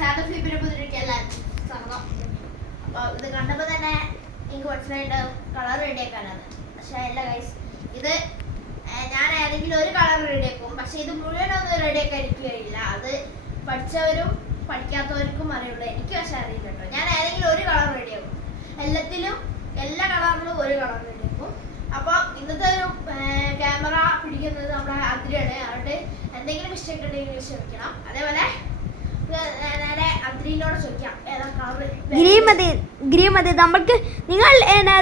സാദ ഫ്ലിപ്പിനെ പുതിരിക്ക് എല്ലാവർക്കും. സ്വാഗതം അപ്പോൾ ഇത് കണ്ടപ്പോൾ തന്നെ എനിക്ക് മനസ്സിലായിട്ട് കളർ റെഡിയാക്കാനാണ് പക്ഷേ അല്ല ഗൈസ് ഇത് ഞാൻ ഏതെങ്കിലും ഒരു കളർ റെഡിയാക്കും പക്ഷേ ഇത് മുഴുവനൊന്നും റെഡിയാക്കാൻ എനിക്ക് കഴിയില്ല. അത് പഠിച്ചവരും പഠിക്കാത്തവർക്കും അറിയുള്ളൂ. എനിക്ക് പക്ഷേ അറിയില്ല കേട്ടോ. ഞാൻ ഏതെങ്കിലും ഒരു കളർ റെഡിയാക്കും എല്ലാത്തിലും എല്ലാ കളറിലും ഒരു കളർ റെഡിയാക്കും അപ്പോൾ ഇന്നത്തെ ഒരു ക്യാമറ പിടിക്കുന്നത് നമ്മുടെ അതിരാണ് അതുകൊണ്ട് എന്തെങ്കിലും മിസ്റ്റേക്ക് ഉണ്ടെങ്കിൽ ക്ഷമിക്കണം. അതേപോലെ ഇത് നേരെ അദ്രീനോട് ചോദിക്കാം ഏതാ കളർ ഗ്രീൻ മതി ഗ്രീൻ മതി നമ്മൾക്ക് നിങ്ങൾ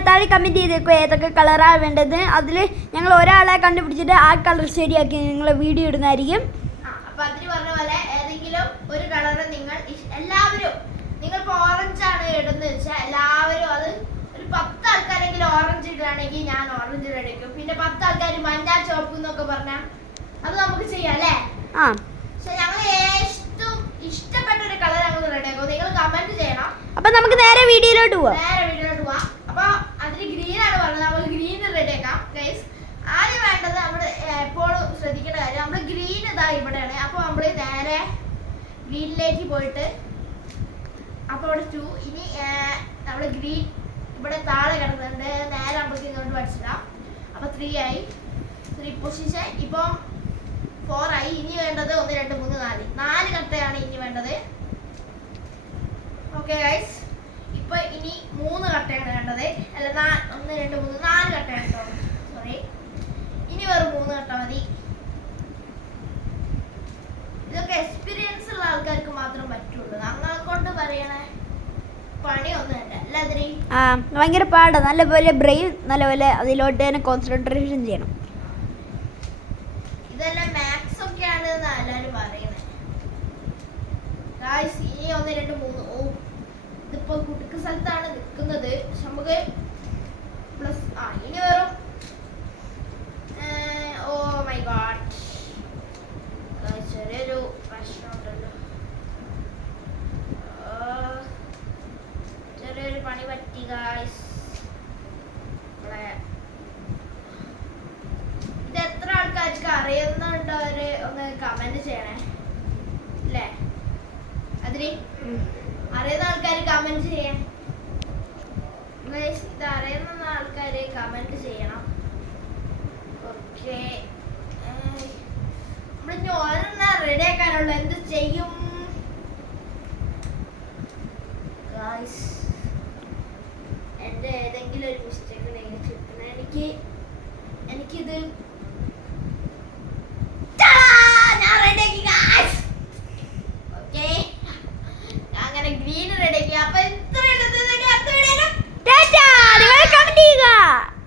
താഴെ കമന്റ് ചെയ്തേക്കും ഏതൊക്കെ കളറാണ് വേണ്ടത്. അതിൽ ഞങ്ങൾ ഒരാളെ കണ്ടുപിടിച്ചിട്ട് ആ കളർ ശരിയാക്കി നിങ്ങൾ വീഡിയോ ഇടുന്നതായിരിക്കും. ആ, അപ്പൊ അതിന് പറഞ്ഞ പോലെ ഏതെങ്കിലും ഒരു കളർ നിങ്ങൾ എല്ലാവരും നിങ്ങൾ ഓറഞ്ച് ആണ് ഇടുന്നത് വെച്ചാൽ എല്ലാവരും അത് ഒരു പത്ത് ആൾക്കാരെങ്കിലും ഓറഞ്ച് ഇടുകയാണെങ്കിൽ ഞാൻ ഓറഞ്ച് ഇടും. പിന്നെ പത്ത് ആൾക്കാർ മഞ്ഞ ചുവപ്പ് എന്നൊക്കെ പറഞ്ഞാൽ അത് നമുക്ക് ചെയ്യാം അല്ലേ? ആ പക്ഷെ ഞങ്ങൾ ഏറ്റവും ഇഷ്ടപ്പെട്ട ഒരു കളർ ഞങ്ങൾ റെഡിയാക്കും നിങ്ങൾ കമന്റ് ചെയ്യണം അപ്പം നമുക്ക് നേരെ വീഡിയോയിലോട്ട് പോവാം. നേരെ അപ്പൊ ഗ്രീൻ ആണ് ഗ്രീൻ ആദ്യം വേണ്ടത് ഗ്രീൻ ഇതാ ഇവിടെയാണ്. നമ്മൾ നേരെ പോയിട്ട് അപ്പോൾ ഇവിടെ ടു ഇനി നമ്മൾ ഗ്രീൻ ഇവിടെ താഴെ കിടക്കുന്നുണ്ട്. നേരെ നമുക്ക് ഇങ്ങോട്ട് പഠിച്ചിടാം അപ്പോൾ ത്രീ ആയി. ത്രീ പൊസിഷൻ ഇപ്പം ഫോർ ആയി. ഇനി വേണ്ടത് ഒന്ന് രണ്ട് മൂന്ന് നാല്. നാല് കട്ടയാണ് ഇനി വേണ്ടത്. ഓക്കെ ഗൈസ് ഇപ്പൊ ഇനി മൂന്ന് കട്ടയാണ് വേണ്ടത് അല്ല നാ- ഒന്ന് രണ്ട് മൂന്ന് നാല് കട്ടയാണ് കേട്ടോ. സോറി ഇനി വെറും മൂന്ന് കട്ട മതി. ഇതൊക്കെ എക്സ്പീരിയൻസ് ഉള്ള ആൾക്കാർക്ക് മാത്രം പറ്റുള്ളൂ. ഞങ്ങളെ കൊണ്ട് പറയണേ. ഭയങ്കര പാടാ. നല്ലപോലെ ബ്രെയിൻ നല്ലപോലെ അതിലോട്ട് തന്നെ കോൺസെൻട്രേഷൻ ചെയ്യണം. ഇതെല്ലാം മാത്സ് ഒക്കെയാണ് പറയുന്നത് ഇനി ഒന്ന് രണ്ട് മൂന്ന്. ഓ ഇതിപ്പോ കുട്ടിക്ക് സ്ഥലത്താണ് നിൽക്കുന്നത് നമുക്ക് പ്ലസ് ആ ഇനി വെറും ഓ മൈ ഗാഡ് ചെറിയൊരു പ്രശ്നമുണ്ടല്ലോ. ചെറിയൊരു പണി പറ്റി ഗായ്സ് ഇവിടെ ഇത് എത്ര ആൾക്കാർക്ക് അറിയുന്നുണ്ടവര് ഒന്ന് കമന്റ് ചെയ്യണേ. അല്ലേ അതിന് അറിയുന്ന ആൾക്കാർ കമന്റ് ചെയ്യാൻ ഇത് അറിയുന്ന ആൾക്കാർ കമന്റ് ചെയ്യണം. ഓക്കേ നമ്മളിനി ഓരോന്നാ റെഡി ആക്കാനുള്ള. എന്ത് ചെയ്യും? ഗൈസ് എന്റെ ഏതെങ്കിലും ഒരു മിസ്റ്റേക്ക് ഉണ്ടെങ്കിൽ ചുറ്റുന്ന എനിക്ക് എനിക്കിത്! ഞാൻ ഓക്കേ അങ്ങനെ ഗ്രീൻ റെഡിയാക്കി അപ്പൊ 这个